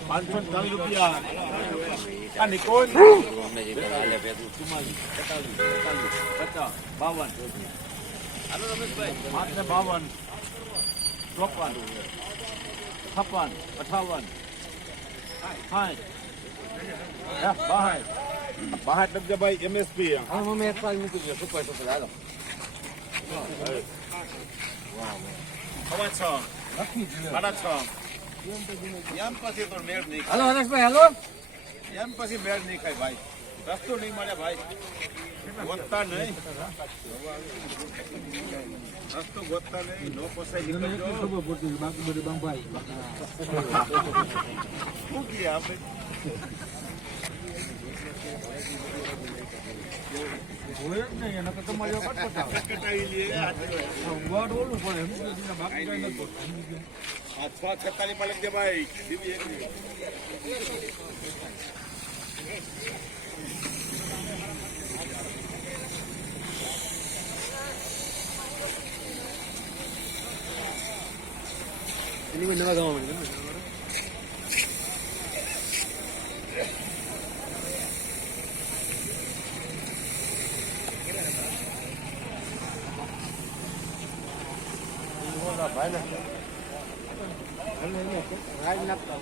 પાંચસો ને ચાલીસ રૂપિયા આ નિકોલ ચુમ્માલીસ એકતાલીસ બેતાલીસ પચાસ બાવન પાંચ ને બાવન ચોપન છપ્પન અઠાવન સાઠ બાસઠ બાસઠ લગજભાઈ એમએસપી સવા છ. સાડા છ. એમ પછી તો મેળ નહીં હાલો હરેશભાઈ હાલો. એમ પછી મેળ નહીં ખાય ભાઈ. રસ્તો નહીં મળે ભાઈ. ગોતતા નહીં. રસ્તો ગોતતા નહીં. નો પોસાય નીકળજો. શું કહીએ આપણે? હોય જ નહીં એના છેતાલીસમાં લખજે ભાઈ બીબી એકની. પાંચ ને સિત્તેર રૂપિયા પાંચ સિત્તેર પાંચ સિત્તેર ઓલા ભાઈ. 이거 내가 담아버리네. 나 봐야 돼. 안 내면 안 나쁘다고.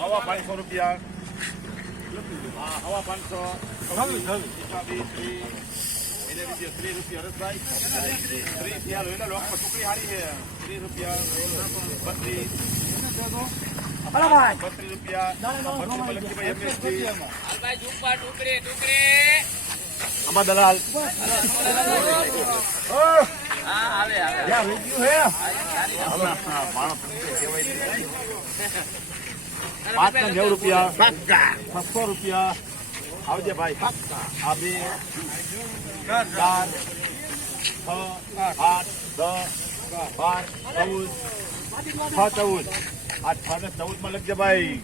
હવા પાંચસો રૂપિયા હવા પાંચસો. એને બીજે ત્રીસ રૂપિયા હરેશભાઈ ત્રીસ યાર એના લોકમાં ટુકડી હારી છે. ત્રીસ રૂપિયા બત્રીસ. બત્રીસ રૂપિયા. આમાં દલાલ. માણસ કહેવાય પાંચ ને રૂપિયા છસો રૂપિયા. આવજે ભાઈ આ બે, ચાર, છ આઠ દસ, બાર, ચૌદ, છ, ચૌદ. આ છ ને ચૌદમાં લખજે ભાઈ.